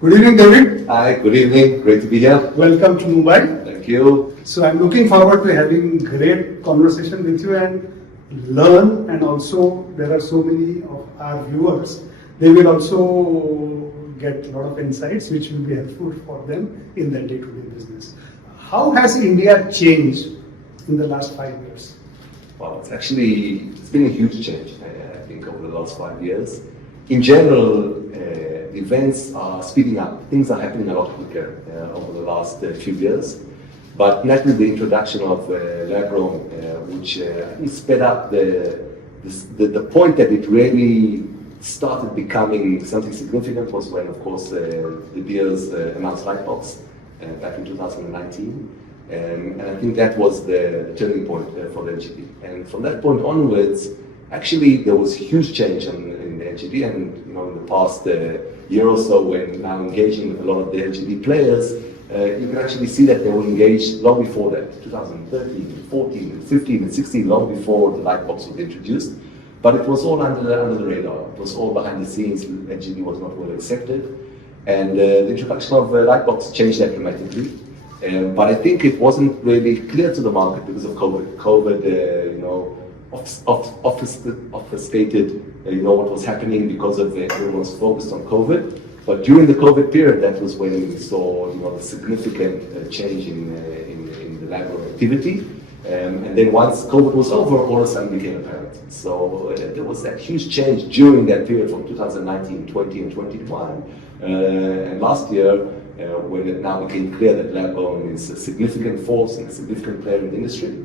Good evening, David. Hi, good evening. Great to be here. Welcome to Mumbai. Thank you. So I'm looking forward to having great conversation with you and learn. And also, there are so many of our viewers. They will also get a lot of insights which will be helpful for them in their day-to-day business. How has India changed in the last 5 years? Well, it's been a huge change, I think, over the last 5 years. In general, events are speeding up. Things are happening a lot quicker over the last few years. But naturally, the introduction of lab-grown, which sped up the point that it really started becoming something significant was when, of course, De Beers announced Lightbox back in 2019. And I think that was the turning point for the LGD. And from that point onwards, actually, there was huge change in the LGD. And in the past year or so, when now engaging with a lot of the LGD players, you can actually see that they were engaged long before that, 2013, 14, 15, and 16, long before the Lightbox was introduced. But it was all under the radar. It was all behind the scenes. LGD was not well accepted. And the introduction of Lightbox changed that dramatically. But I think it wasn't really clear to the market because of COVID. COVID, obfuscated, what was happening because of everyone was focused on COVID. But during the COVID period, that was when we saw, the significant change in the lab activity. And then once COVID was over, all of a sudden became apparent. So there was that huge change during that period from 2019, 20, and 21. And last year, when it now became clear that lab-grown is a significant force and a significant player in the industry.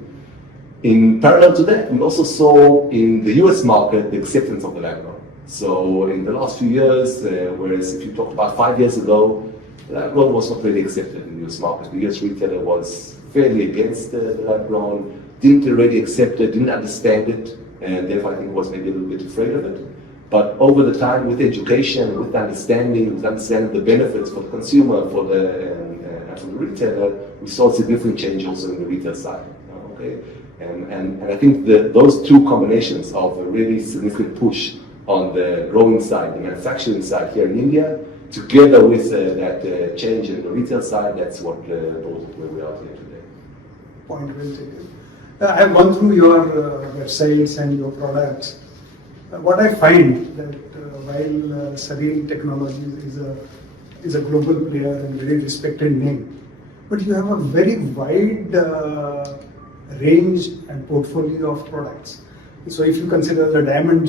In parallel to that, we also saw in the US market the acceptance of the lab-grown. So in the last few years, whereas if you talked about 5 years ago, lab-grown was not really accepted in the US market. The US retailer was fairly against the lab-grown, didn't really accept it, didn't understand it, and therefore I think was maybe a little bit afraid of it. But over the time, with education, with understanding the benefits for the consumer, for the retailer, we saw a significant change also in the retail side. Okay, and I think those two combinations of a really significant push on the growing side, the manufacturing side here in India, together with that change in the retail side, that's what brought it where we are here today. Point well taken. I have gone through your websites and your products. What I find that while Serene Technologies is a global player and very respected name, but you have a very wide range and portfolio of products. So if you consider the diamond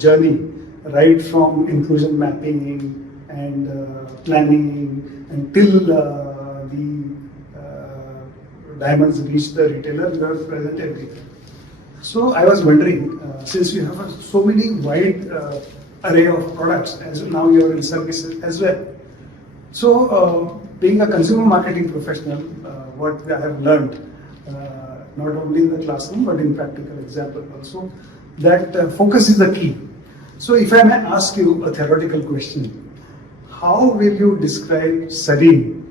journey, right from inclusion mapping and planning until the diamonds reach the retailer, you are present everywhere. So I was wondering, since you have so many wide array of products, as now you are in services as well. So being a consumer marketing professional, what I have learned, not only in the classroom but in practical example also, that focus is the key. So if I may ask you a theoretical question, how will you describe Serene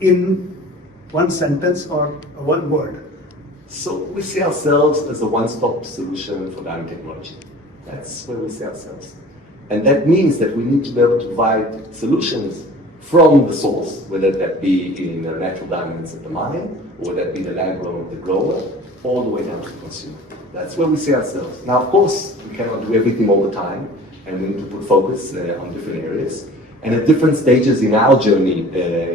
in one sentence or one word? So we see ourselves as a one-stop solution for diamond technology. That's where we see ourselves. And that means that we need to be able to provide solutions from the source, whether that be in natural diamonds at the mine, or that be the lab grown of the grower, all the way down to the consumer. That's where we see ourselves. Now, of course, we cannot do everything all the time, and we need to put focus on different areas. And at different stages in our journey,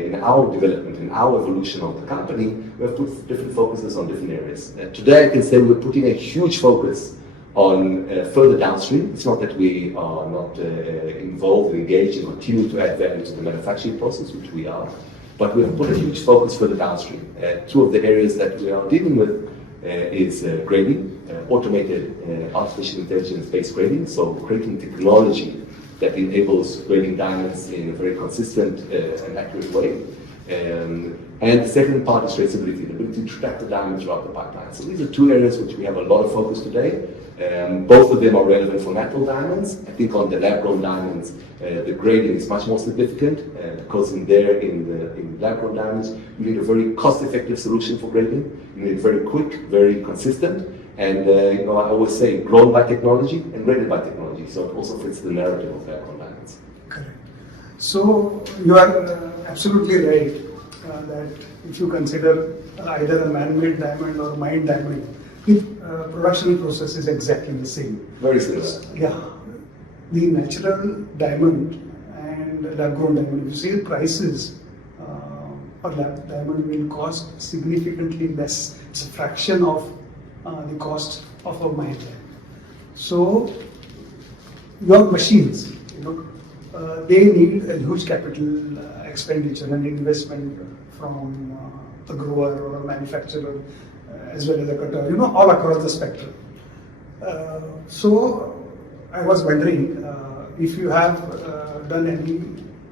in our development, in our evolution of the company, we have put different focuses on different areas. Today, I can say we're putting a huge focus on further downstream. It's not that we are not involved, engaged, and continue to add value to the manufacturing process, which we are, but we have put a huge focus further downstream. Two of the areas that we are dealing with is grading, automated artificial intelligence-based grading, so creating technology that enables grading diamonds in a very consistent and accurate way. And the second part is traceability, the ability to track the diamonds throughout the pipeline. So these are two areas which we have a lot of focus today. Both of them are relevant for natural diamonds. I think on the lab-grown diamonds, the grading is much more significant because in lab-grown diamonds, you need a very cost-effective solution for grading. You need very quick, very consistent, and I always say grown by technology and graded by technology. So it also fits the narrative of lab-grown diamonds. Correct. So you are absolutely right that if you consider either a man-made diamond or a mined diamond, the production process is exactly the same. Very similar. Yeah, the natural diamond and lab-grown diamond, if you see the prices, a lab diamond will cost significantly less. It's a fraction of the cost of a mined diamond. So your machines, they need a huge capital expenditure and investment from a grower or a manufacturer as well as a cutter, all across the spectrum. So I was wondering if you have done any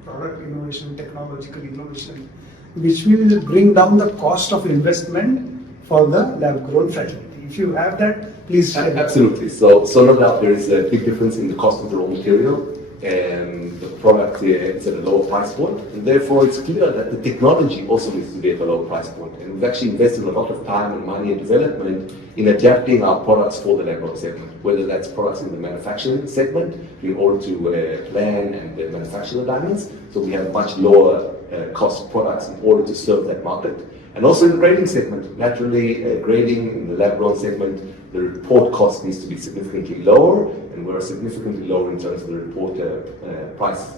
product innovation, technological innovation, which will bring down the cost of investment for the lab-grown facility. If you have that, please share. Absolutely. So no doubt there is a big difference in the cost of the raw material, and the product is at a lower price point, and therefore it's clear that the technology also needs to be at a lower price point. And we've actually invested a lot of time and money and development in adapting our products for the lab-grown segment, whether that's products in the manufacturing segment in order to plan and manufacture the diamonds. So we have much lower cost products in order to serve that market. And also in the grading segment, naturally grading in the lab-grown segment, the report cost needs to be significantly lower, and we're significantly lower in terms of the report price.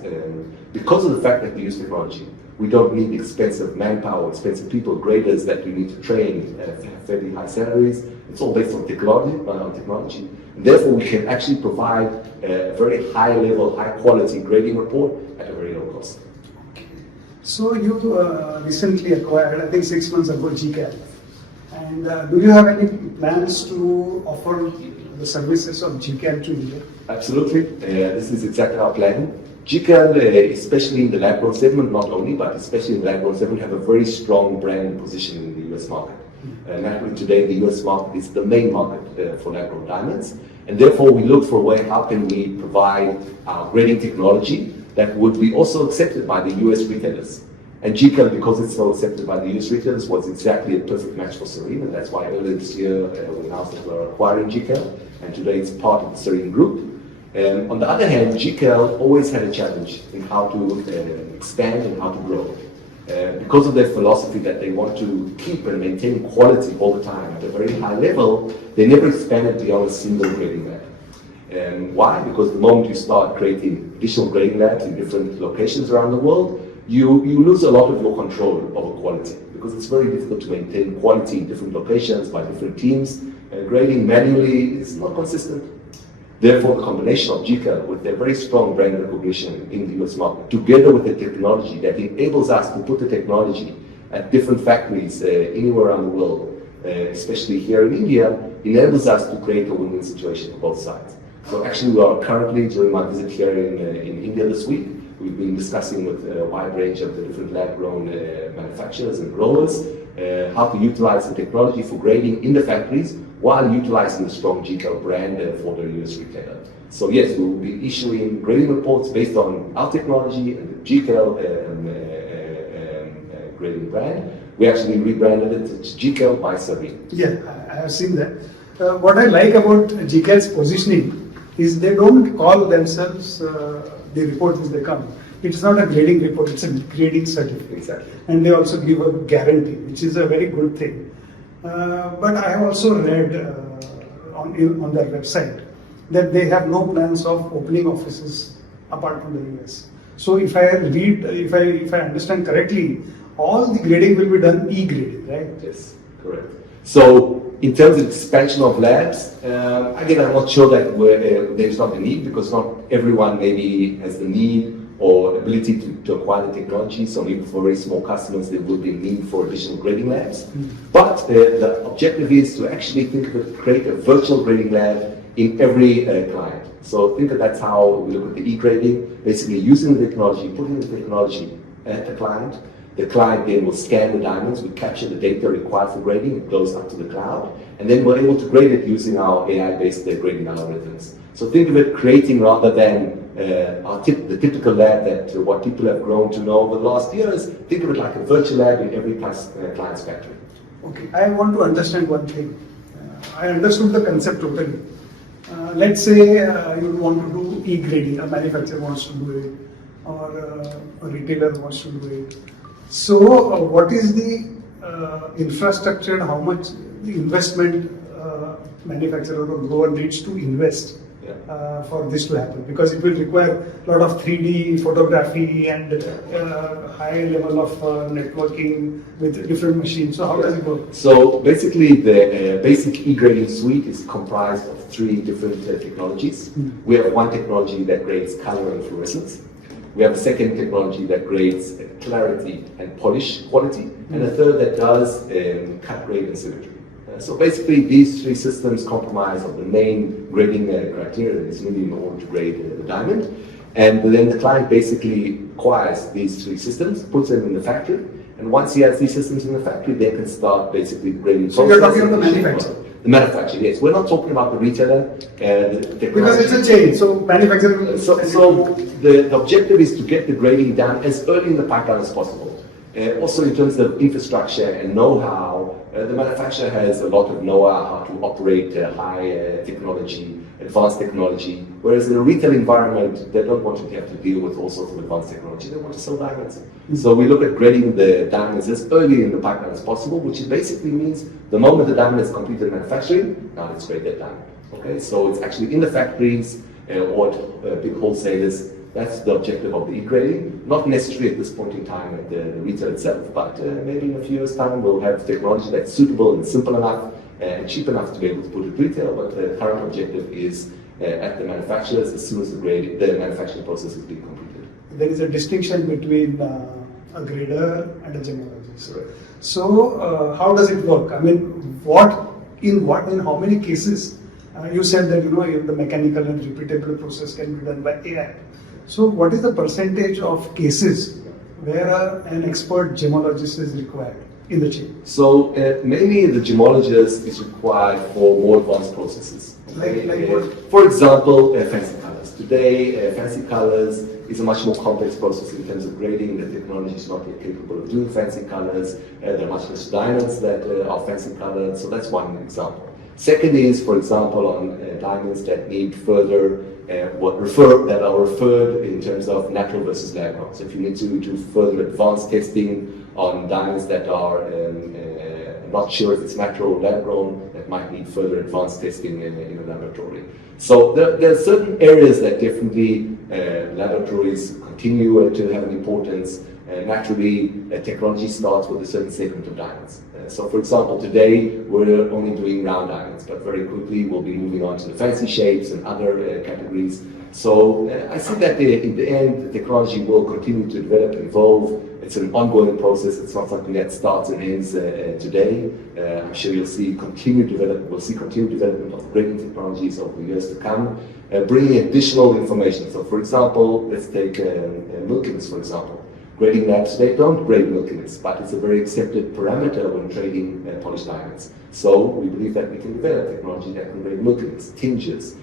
Because of the fact that we use technology, we don't need expensive manpower, expensive people, graders that we need to train, have very high salaries. It's all based on technology. And therefore, we can actually provide a very high level, high quality grading report at a very low cost. So you recently acquired, I think 6 months ago, GCAL. And do you have any plans to offer the services of GCAL to India? Absolutely. This is exactly our plan. GCAL, especially in the lab-grown segment, not only, but especially in the lab-grown segment, have a very strong brand position in the US market. Naturally, today, the US market is the main market for lab-grown diamonds. And therefore, we look for a way, how can we provide our grading technology that would be also accepted by the US retailers. And GCAL, because it's so accepted by the US retailers, was exactly a perfect match for Serene, and that's why earlier this year we announced that we're acquiring GCAL, and today it's part of the Serene group. On the other hand, GCAL always had a challenge in how to expand and how to grow. Because of their philosophy that they want to keep and maintain quality all the time at a very high level, they never expanded beyond a single grading lab. Why? Because the moment you start creating additional grading labs in different locations around the world, you lose a lot of your control over quality, because it's very difficult to maintain quality in different locations by different teams. Grading manually is not consistent. Therefore, the combination of GCAL with their very strong brand recognition in the US market, together with the technology that enables us to put the technology at different factories anywhere around the world, especially here in India, enables us to create a win-win situation for both sides. So actually, we are currently, during my visit here in India this week, we've been discussing with a wide range of the different lab-grown manufacturers and growers how to utilize the technology for grading in the factories while utilizing the strong GCAL brand for the US retailer. So yes, we will be issuing grading reports based on our technology and the GCAL grading brand. We actually rebranded it as GCAL by Serene. Yeah, I have seen that. What I like about GCAL's positioning is they don't call themselves the report as they come. It's not a grading report, it's a grading certificate. Exactly. And they also give a guarantee, which is a very good thing. But I have also read on their website that they have no plans of opening offices apart from the US. So if I understand correctly, all the grading will be done e-grading, right? Yes, correct. So in terms of expansion of labs, again, I'm not sure that there's not a need, because not everyone maybe has the need or ability to acquire the technology. So maybe for very small customers, there will be a need for additional grading labs. But the objective is to actually create a virtual grading lab in every client. So think that that's how we look at the e-grading, basically using the technology, putting the technology at the client. The client then will scan the diamonds, we capture the data required for grading, it goes up to the cloud, and then we're able to grade it using our AI-based grading algorithms. So think of it creating, rather than the typical lab that what people have grown to know over the last years, think of it like a virtual lab in every client's factory. Okay, I want to understand one thing. I understood the concept totally. Let's say you want to do e-grading, a manufacturer wants to do it, or retailer wants to do it. So, what is the infrastructure? How much the investment manufacturer or grower needs to invest for this to happen? Because it will require a lot of 3D photography and high level of networking with different machines. So, how does it work? So basically, the basic e-grading suite is comprised of three different technologies. We have one technology that grades color and fluorescence. We have a second technology that grades clarity and polish quality, and a third that does cut grade and symmetry. So basically, these three systems comprise of the main grading criteria that is needed in order to grade the diamond. And then the client basically acquires these three systems, puts them in the factory, and once he has these systems in the factory, they can start basically grading. So you're talking about the manufacturer? The manufacturer, yes. We're not talking about the retailer. Because it's a chain, so manufacturer. So the objective is to get the grading done as early in the pipeline as possible. Also in terms of infrastructure and know-how, the manufacturer has a lot of know-how how to operate high technology, advanced technology, whereas in a retail environment, they don't want to have to deal with all sorts of advanced technology. They want to sell diamonds. So we look at grading the diamonds as early in the pipeline as possible, which basically means the moment the diamond is completed manufacturing, now let's grade that diamond. Okay, so it's actually in the factories or at big wholesalers. That's the objective of the e-grading. Not necessarily at this point in time at the retail itself, but maybe in a few years' time we'll have technology that's suitable and simple enough and cheap enough to be able to put it retail. But the current objective is at the manufacturers as soon as the manufacturing process is being completed. There is a distinction between a grader and a gemologist. Right. So how does it work? I mean, in how many cases? You said that the mechanical and repeatable process can be done by AI. So what is the percentage of cases where an expert gemologist is required in the chain? So mainly the gemologist is required for more advanced processes. Like for example, fancy colors. Today, fancy colors is a much more complex process in terms of grading. The technology is not yet capable of doing fancy colors. There are much less diamonds that are fancy colored. So that's one example. Second is, for example, on diamonds that need further that are referred in terms of natural versus lab grown. So if you need to do further advanced testing on diamonds that are not sure if it's natural or lab grown, that might need further advanced testing in a laboratory. So there are certain areas that definitely laboratories continue to have an importance. Naturally, technology starts with a certain segment of diamonds. So for example, today we're only doing round diamonds, but very quickly we'll be moving on to the fancy shapes and other categories. So I see that in the end, the technology will continue to develop and evolve. It's an ongoing process. It's not something that starts and ends today. I'm sure we'll see continued development of grading technologies over the years to come, bringing additional information. So for example, let's take milkiness, for example. Grading labs, they don't grade milkiness, but it's a very accepted parameter when trading polished diamonds. So we believe that we can develop technology that can grade milkiness, tinges,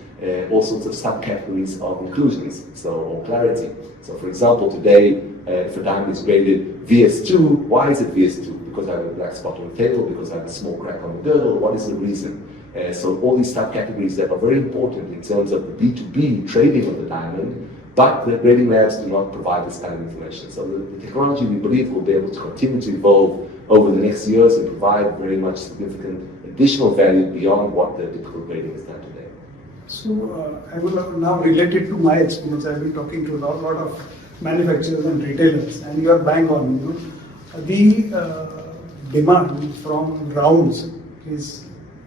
all sorts of subcategories of inclusions, or clarity. So for example, today, if a diamond is graded VS2, why is it VS2? Because I have a black spot on the table, because I have a small crack on the girdle, what is the reason? So all these subcategories that are very important in terms of the B2B trading of the diamond, but the grading labs do not provide this kind of information. So the technology, we believe, will be able to continue to evolve over the next years and provide very much significant additional value beyond what the typical grading has done today. So I will now relate it to my experience. I've been talking to a lot of manufacturers and retailers, and you are bang on. The demand from rounds is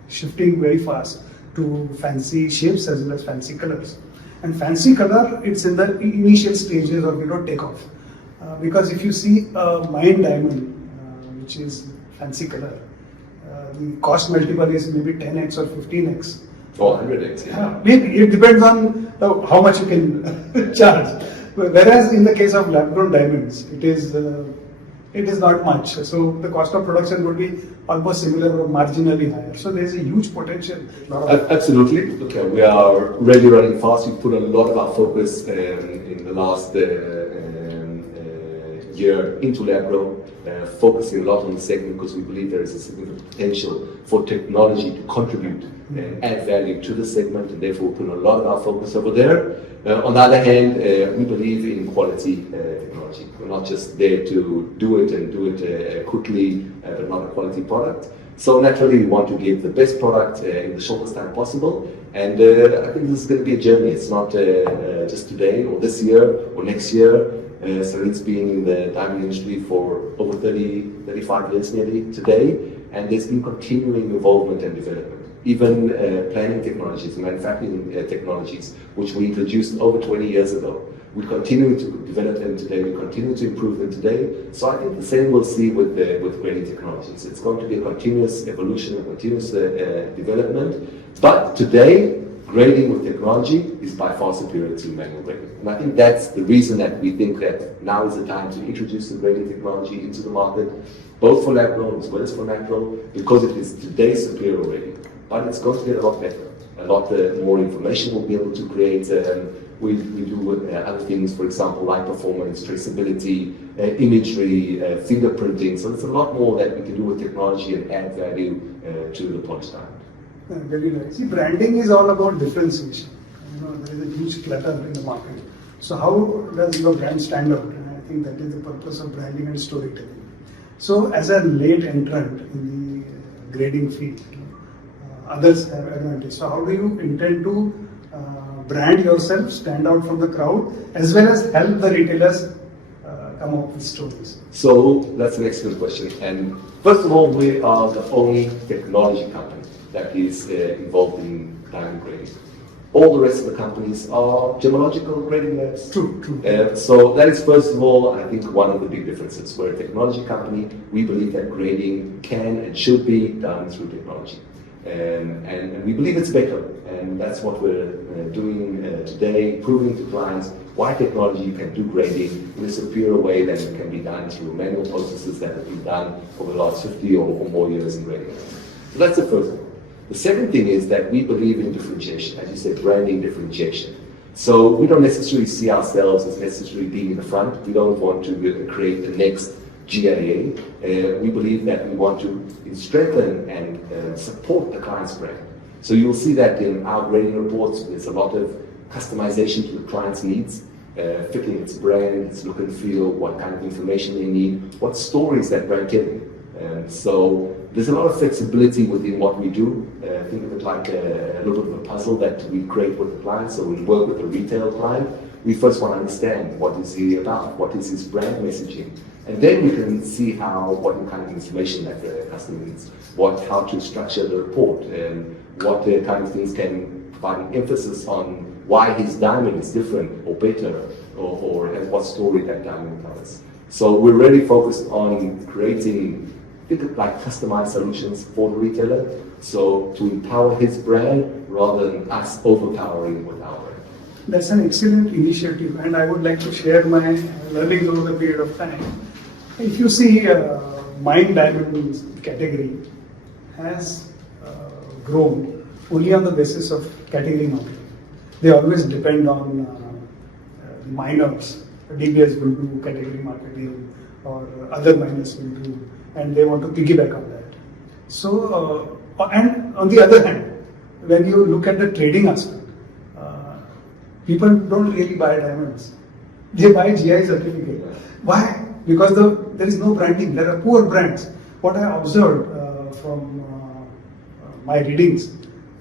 shifting very fast to fancy shapes as well as fancy colors. And fancy color, it's in the initial stages of takeoff. Because if you see a mine diamond, which is fancy color, the cost multiple is maybe 10x or 15x. Or 100x. Yeah, maybe it depends on how much you can charge. Whereas in the case of lab-grown diamonds, it is not much. So the cost of production would be almost similar or marginally higher. So there is a huge potential. Absolutely. Okay, we are really running fast. We put a lot of our focus in the last year into lab-grown, focusing a lot on the segment because we believe there is a significant potential for technology to contribute and add value to the segment, and therefore we put a lot of our focus over there. On the other hand, we believe in quality technology. We're not just there to do it and do it quickly, but not a quality product. So naturally, we want to give the best product in the shortest time possible. And I think this is going to be a journey. It's not just today or this year or next year. Sarit's been in the diamond industry for over 35 years nearly today. And there's been continuing involvement and development. Even planning technologies, manufacturing technologies, which we introduced over 20 years ago. We continue to develop them today, we continue to improve them today. So I think the same we'll see with grading technologies. It's going to be a continuous evolution, a continuous development. But today, grading with technology is by far superior to manual grading. And I think that's the reason that we think that now is the time to introduce the grading technology into the market, both for lab-grown as well as for natural, because it is today superior already. But it's going to get a lot better. A lot more information we'll be able to create. We do other things, for example, light performance, traceability, imagery, fingerprinting. So there's a lot more that we can do with technology and add value to the polished diamond. Very nice. See, branding is all about differentiation. There is a huge clutter in the market. So how does your brand stand out? And I think that is the purpose of branding and storytelling. So as a late entrant in the grading field, others have advantage. So how do you intend to brand yourself, stand out from the crowd, as well as help the retailers come up with stories? So that's an excellent question. And first of all, we are the only technology company that is involved in diamond grading. All the rest of the companies are gemological grading labs. True. So that is, first of all, I think one of the big differences. We're a technology company. We believe that grading can and should be done through technology. And we believe it's better. And that's what we're doing today, proving to clients why technology can do grading in a superior way than it can be done through manual processes that have been done over the last 50 or more years in grading. So that's the first one. The second thing is that we believe in differentiation, as you said, branding differentiation. So we don't necessarily see ourselves as necessarily being in the front. We don't want to create the next GIA. We believe that we want to strengthen and support the client's brand. So you'll see that in our grading reports, there's a lot of customization to the client's needs, fitting its brand, its look and feel, what kind of information they need, what stories that brand telling. So there's a lot of flexibility within what we do. Think of it like a little bit of a puzzle that we create with the client. So we work with the retail client. We first want to understand what is he about, what is his brand messaging, and then we can see what kind of information that the customer needs, how to structure the report, and what kind of things can provide an emphasis on why his diamond is different or better, or what story that diamond tells. So we're really focused on creating, think of like customized solutions for the retailer, so to empower his brand rather than us overpowering with our brand. That's an excellent initiative, and I would like to share my learnings over the period of time. If you see, mine diamonds category has grown only on the basis of category marketing. They always depend on miners. DBS will do category marketing, or other miners will do, and they want to piggyback on that. So, and on the other hand, when you look at the trading aspect, people don't really buy diamonds. They buy GI certificate. Why? Because there is no branding. There are poor brands. What I observed from my readings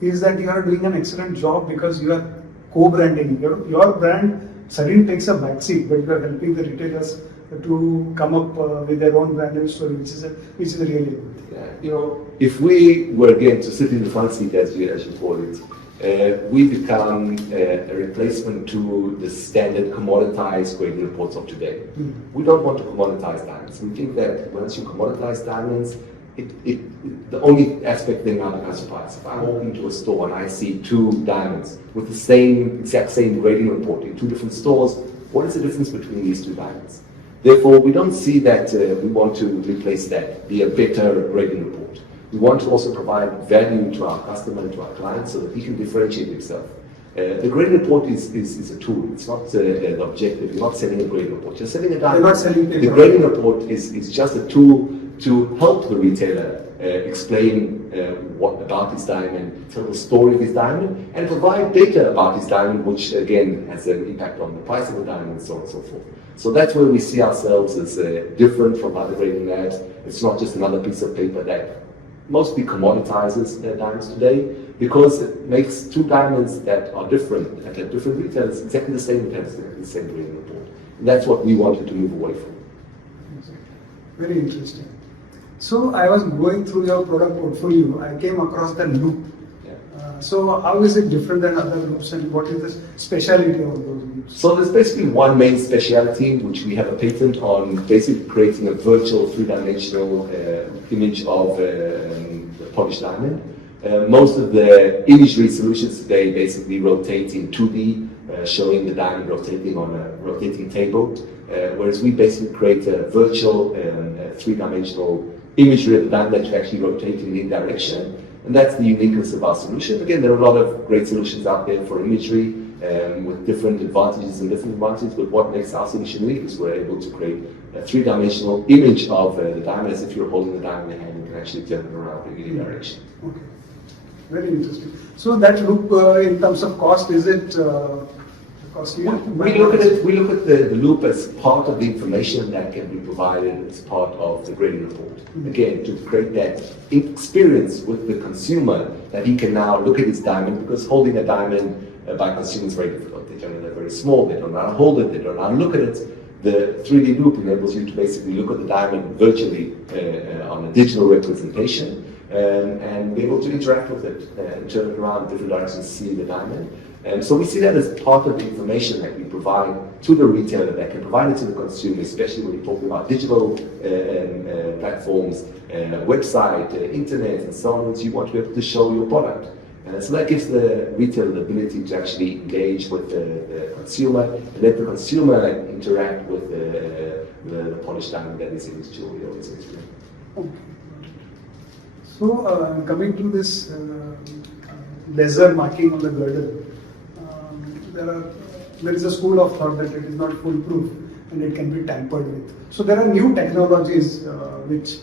is that you are doing an excellent job because you are co-branding. Your brand certainly takes a backseat, but you are helping the retailers to come up with their own brand story, which is really good thing. Yeah, if we were again to sit in the front seat, as you call it, we become a replacement to the standard commoditized grading reports of today. We don't want to commoditize diamonds. We think that once you commoditize diamonds, the only aspect then now becomes surprise. If I walk into a store and I see two diamonds with the exact same grading report in two different stores, what is the difference between these two diamonds? Therefore, we don't see that we want to replace that, be a better grading report. We want to also provide value to our customer and to our client so that he can differentiate himself. The grading report is a tool. It's not an objective. You're not selling a grading report. You're selling a diamond. You're not selling paper. The grading report is just a tool to help the retailer explain what about his diamond, tell the story of his diamond, and provide data about his diamond, which again has an impact on the price of the diamond and so on and so forth. So that's where we see ourselves as different from other grading labs. It's not just another piece of paper that mostly commoditizes diamonds today, because it makes two diamonds that are different and at different retailers exactly the same in terms of the same grading report. And that's what we wanted to move away from. Very interesting. So I was going through your product portfolio. I came across the loop. So how is it different than other loops, and what is the speciality of those loops? So there's basically one main specialty, which we have a patent on, basically creating a virtual three-dimensional image of the polished diamond. Most of the imagery solutions today basically rotate in 2D, showing the diamond rotating on a rotating table, whereas we basically create a virtual three-dimensional imagery of the diamond that you actually rotate in any direction. And that's the uniqueness of our solution. Again, there are a lot of great solutions out there for imagery with different advantages and disadvantages, but what makes our solution unique is we're able to create a three-dimensional image of the diamond as if you're holding the diamond in your hand and can actually turn it around in any direction. Okay, very interesting. So that loop, in terms of cost, is it costly? We look at the loop as part of the information that can be provided as part of the grading report. Again, to create that experience with the consumer that he can now look at his diamond, because holding a diamond by consumers is very difficult. They're very small, they don't know how to hold it, they don't know how to look at it. The 3D loop enables you to basically look at the diamond virtually on a digital representation and be able to interact with it and turn it around in different directions, see the diamond. And so we see that as part of the information that we provide to the retailer that can provide it to the consumer, especially when you're talking about digital platforms, website, internet, and so on. So you want to be able to show your product. So that gives the retailer the ability to actually engage with the consumer and let the consumer interact with the polished diamond that is in his jewelry or his instrument. Okay. So coming to this laser marking on the girdle, there is a school of thought that it is not foolproof and it can be tampered with. So there are new technologies which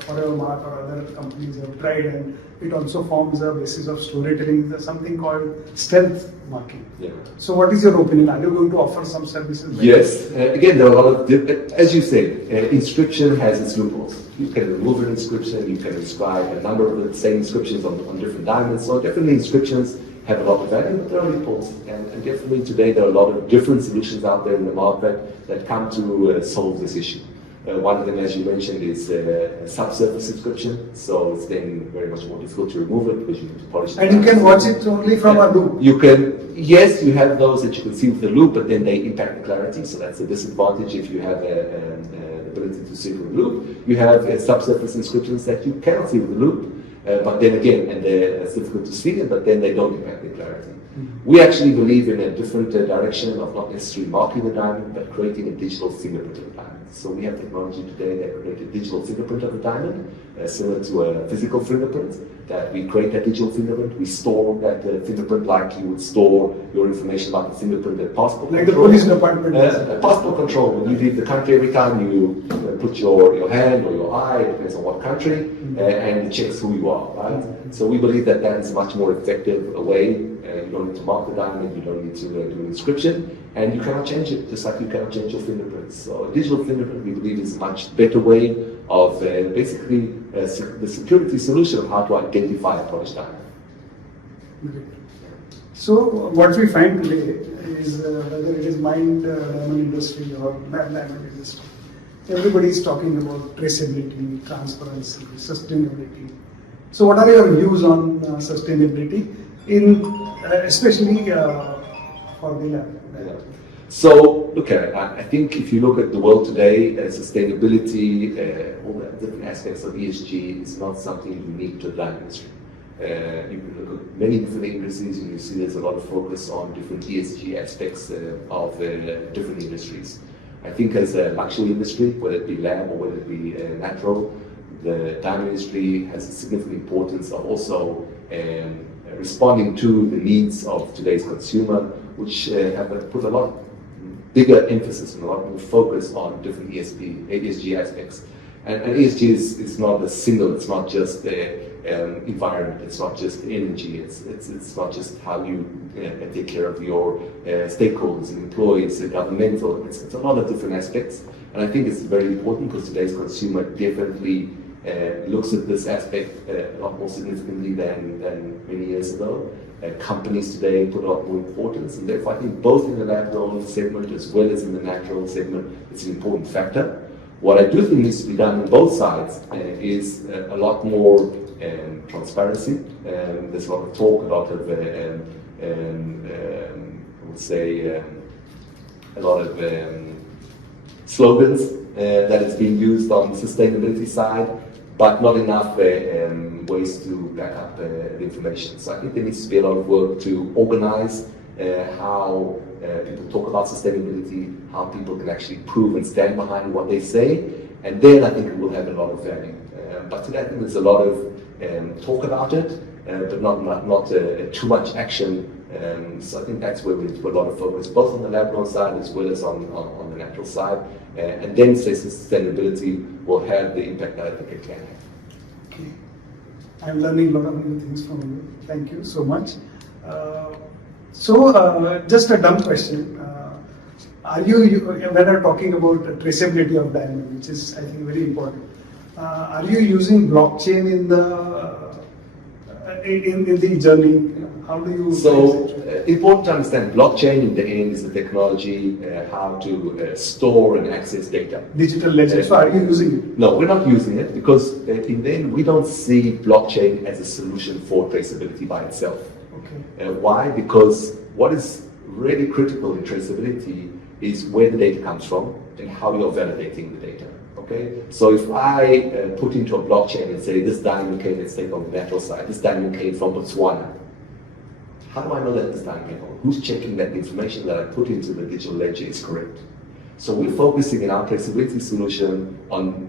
Forever Mark or other companies have tried, and it also forms a basis of storytelling. There's something called stealth marking. Yeah. So what is your opinion? Are you going to offer some services? Yes. Again, there are a lot of, as you said, inscription has its loopholes. You can remove an inscription, you can inscribe a number of the same inscriptions on different diamonds. So definitely inscriptions have a lot of value, but there are loopholes. And definitely today there are a lot of different solutions out there in the market that come to solve this issue. One of them, as you mentioned, is subsurface inscription. So it's then very much more difficult to remove it because you need to polish it. And you can watch it only from a loop. You can, yes, you have those that you can see with the loop, but then they impact the clarity. So that's a disadvantage if you have the ability to see with the loop. You have subsurface inscriptions that you cannot see with the loop. But then again, and it's difficult to see it, but then they don't impact the clarity. We actually believe in a different direction of not necessarily marking the diamond, but creating a digital fingerprint of the diamond. So we have technology today that creates a digital fingerprint of the diamond, similar to a physical fingerprint, that we create that digital fingerprint, we store that fingerprint like you would store your information about the fingerprint at passport like control. The police department. Passport control, when you leave the country, every time you put your hand or your eye, it depends on what country, and it checks who you are, right? So we believe that that is a much more effective way. You don't need to mark the diamond, you don't need to do an inscription, and you cannot change it, just like you cannot change your fingerprints. So a digital fingerprint, we believe, is a much better way of basically the security solution of how to identify a polished diamond. Okay. So what we find today is whether it is mined diamond industry or mad diamond industry, everybody is talking about traceability, transparency, sustainability. So what are your views on sustainability, in especially for the lab? Yeah. So, look, I think if you look at the world today, sustainability, all the different aspects of ESG is not something unique to the diamond industry. You can look at many different industries and you see there's a lot of focus on different ESG aspects of different industries. I think as a luxury industry, whether it be lab or whether it be natural, the diamond industry has a significant importance of also responding to the needs of today's consumer, which have put a lot bigger emphasis and a lot more focus on different ESG aspects. And ESG is not a single, it's not just the environment, it's not just energy, it's not just how you take care of your stakeholders and employees, governmental, it's a lot of different aspects. And I think it's very important because today's consumer definitely looks at this aspect a lot more significantly than many years ago. Companies today put a lot more importance, and therefore I think both in the lab-grown segment as well as in the natural segment, it's an important factor. What I do think needs to be done on both sides is a lot more transparency. There's a lot of talk, a lot of, I would say, a lot of slogans that is being used on the sustainability side, but not enough ways to back up the information. So I think there needs to be a lot of work to organize how people talk about sustainability, how people can actually prove and stand behind what they say, and then I think it will have a lot of value. But today I think there's a lot of talk about it, but not too much action. So I think that's where we need to put a lot of focus, both on the lab-grown side as well as on the natural side. And then sustainability will have the impact that I think it can have. Okay. I'm learning a lot of new things from you. Thank you so much. Just a dumb question. When you're talking about the traceability of diamond, which is I think very important, are you using blockchain in the journey? How do you? So important to understand, blockchain in the end is the technology how to store and access data. Digital ledger. So are you using it? No, we're not using it because in the end we don't see blockchain as a solution for traceability by itself. Okay. Why? Because what is really critical in traceability is where the data comes from and how you're validating the data. Okay? So if I put into a blockchain and say this diamond came, let's take on the natural side, this diamond came from Botswana. How do I know that this diamond came from? Who's checking that the information that I put into the digital ledger is correct? So we're focusing in our traceability solution on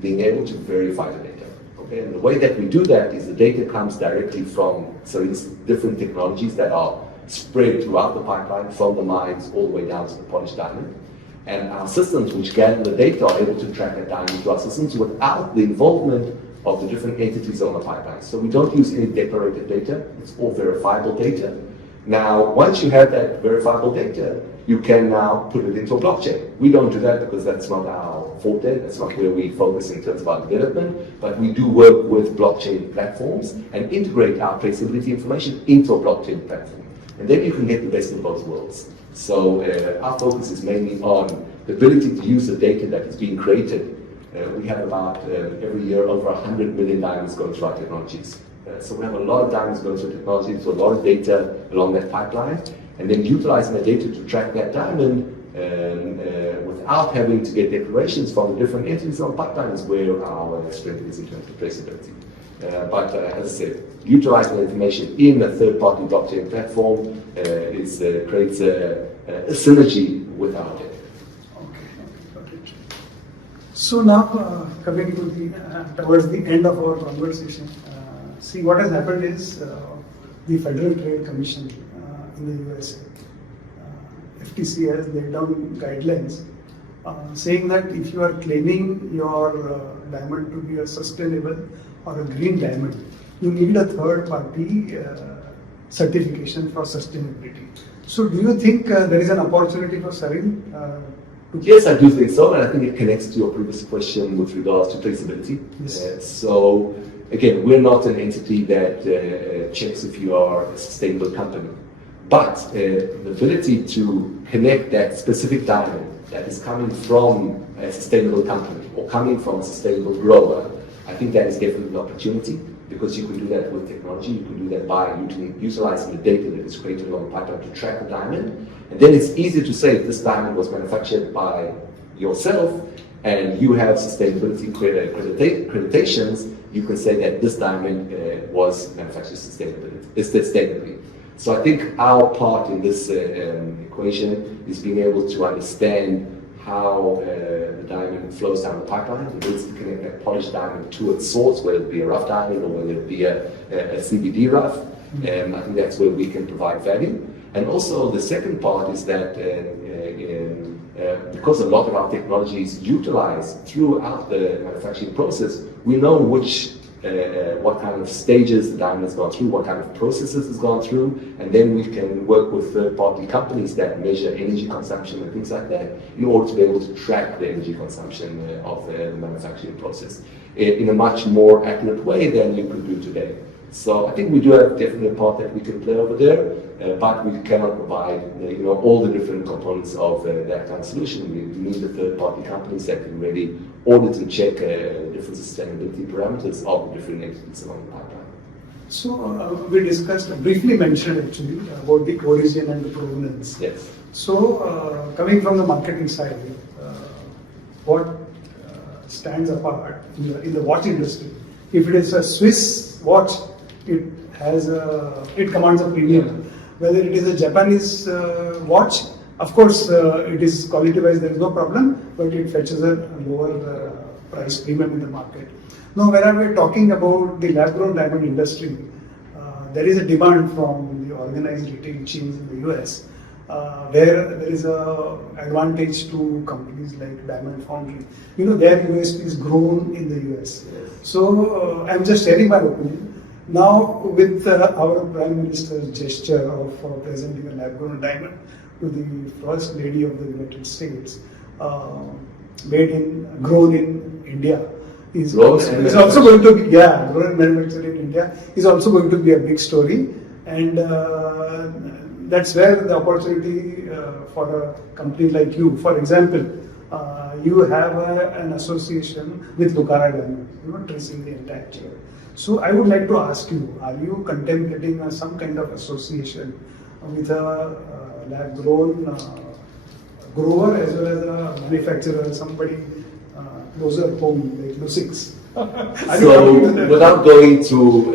being able to verify the data. Okay? And the way that we do that is the data comes directly from, so it's different technologies that are spread throughout the pipeline from the mines all the way down to the polished diamond. And our systems which gather the data are able to track that diamond to our systems without the involvement of the different entities on the pipeline. So we don't use any declarated data, it's all verifiable data. Now, once you have that verifiable data, you can now put it into a blockchain. We don't do that because that's not our forte, that's not where we focus in terms of our development, but we do work with blockchain platforms and integrate our traceability information into a blockchain platform. And then you can get the best of both worlds. So our focus is mainly on the ability to use the data that is being created. We have about, every year, over 100 million diamonds going through our technologies. So we have a lot of diamonds going through technology, so a lot of data along that pipeline, and then utilizing that data to track that diamond without having to get declarations from the different entities on the pipeline is where our strength is in terms of traceability. But as I said, utilizing the information in a third-party blockchain platform creates a synergy with our data. Okay. So now coming to towards the end of our conversation, see what has happened is the Federal Trade Commission in the USA, FTC has laid down guidelines saying that if you are claiming your diamond to be a sustainable or a green diamond, you need a third-party certification for sustainability. So do you think there is an opportunity for Sarin? Yes, I do think so, and I think it connects to your previous question with regards to traceability. Yes. So again, we're not an entity that checks if you are a sustainable company, but the ability to connect that specific diamond that is coming from a sustainable company or coming from a sustainable grower, I think that is definitely an opportunity, because you can do that with technology. You can do that by utilizing the data that is created on the pipeline to track the diamond. And then it's easier to say if this diamond was manufactured by yourself and you have sustainability accreditations, you can say that this diamond was manufactured sustainably. So I think our part in this equation is being able to understand how the diamond flows down the pipeline, the ability to connect that polished diamond to its source, whether it be a rough diamond or whether it be a CVD rough, I think that's where we can provide value. And also the second part is that because a lot of our technology is utilized throughout the manufacturing process, we know what kind of stages the diamond has gone through, what kind of processes it's gone through, and then we can work with third-party companies that measure energy consumption and things like that in order to be able to track the energy consumption of the manufacturing process in a much more accurate way than you could do today. So I think we do have definitely a part that we can play over there, but we cannot provide all the different components of that kind of solution. We need the third-party companies that can really audit and check different sustainability parameters of different entities along the pipeline. So we discussed, briefly mentioned actually, about the origin and the provenance. Yes. So coming from the marketing side, what stands apart in the watch industry? If it is a Swiss watch, it commands a premium. Whether it is a Japanese watch, of course, it is quality-wise, there is no problem, but it fetches a lower price premium in the market. Now, whenever we are talking about the lab-grown diamond industry, there is a demand from the organized retail chains in the US, where there is a advantage to companies like Diamond Foundry. Their USP is grown in the US. Yes. So, I'm just sharing my opinion. Now, with our Prime Minister's gesture of presenting a lab-grown diamond to the First Lady of the United States, grown in India, is also going to be, grown and manufactured in India, is also going to be a big story. And that's where the opportunity for a company like you, for example, you have an association with Lucara Diamond, tracing the entire chain. So I would like to ask you, are you contemplating some kind of association with a lab-grown grower as well as a manufacturer, somebody closer home, like Lucix? So without going to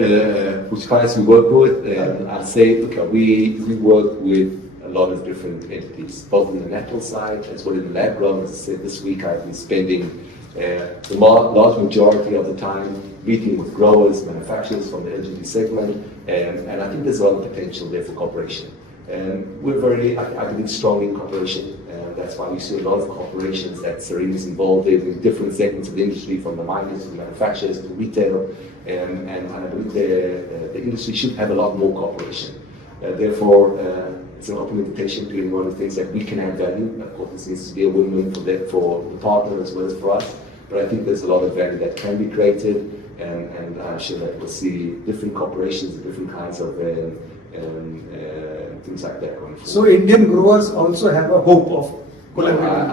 which clients we work with, I'll say, okay, we work with a lot of different entities, both on the natural side as well as in the lab grown. As I said, this week I've been spending the large majority of the time meeting with growers, manufacturers from the LGD segment, and I think there's a lot of potential there for cooperation. And we're I believe strongly in cooperation. That's why you see a lot of corporations that Serene is involved in different segments of the industry, from the miners to manufacturers to retail, and I believe the industry should have a lot more cooperation. Therefore, it's an open invitation to anyone who thinks that we can add value. Of course, this needs to be a win-win for the partner as well as for us, but I think there's a lot of value that can be created, and I'm sure that we'll see different corporations, different kinds of things like that going forward. So Indian growers also have a hope of collaborating.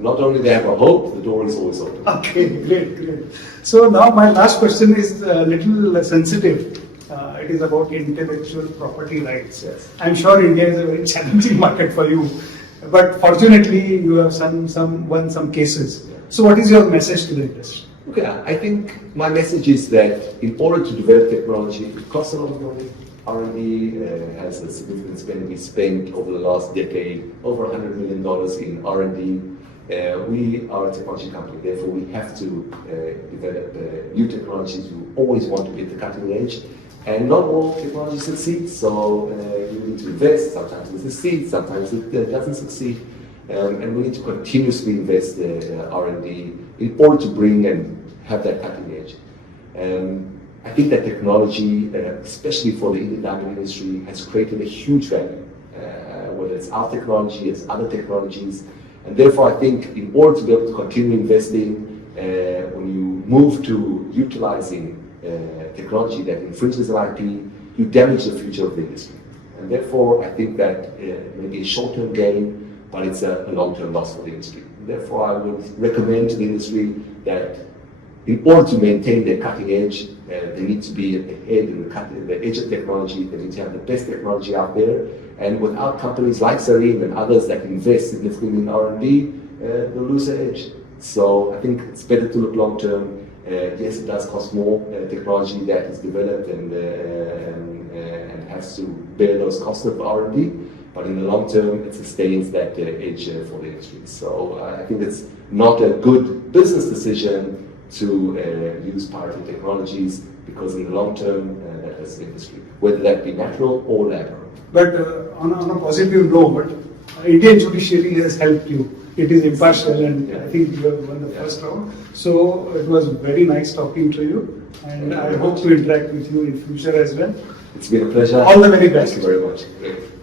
Not only they have a hope, the door is always open. Okay, great. So now my last question is a little sensitive. It is about intellectual property rights. Yes. I'm sure India is a very challenging market for you, but fortunately you have won some cases. So what is your message to the industry? Okay, I think my message is that in order to develop technology, it costs a lot of money. R&D has a significant spending. We spent over the last decade over $100 million in R&D. We are a technology company, therefore we have to develop new technologies. We always want to be at the cutting edge, and not all technology succeeds. So you need to invest. Sometimes it succeeds, sometimes it doesn't succeed, and we need to continuously invest R&D in order to bring and have that cutting edge. I think that technology, especially for the Indian diamond industry, has created a huge value, whether it's our technology, it's other technologies. And therefore, I think in order to be able to continue investing, when you move to utilizing technology that infringes on IP, you damage the future of the industry. And therefore, I think that may be a short-term gain, but it's a long-term loss for the industry. And therefore, I would recommend to the industry that in order to maintain their cutting edge, they need to be at the head and the edge of technology. They need to have the best technology out there. And without companies like Serene and others that invest significantly in R&D, they'll lose their edge. So I think it's better to look long term. Yes, it does cost more technology that is developed and has to bear those costs of R&D. But in the long term, it sustains that edge for the industry. So I think it's not a good business decision to use powerful technologies, because in the long term that has industry, whether that be natural or lab grown. But on a positive note, Indian judiciary has helped you. It is impartial, and I think you have won the first round. So it was very nice talking to you, and I hope to interact with you in future as well. It's been a pleasure. All the very best. Thank you very much. Great.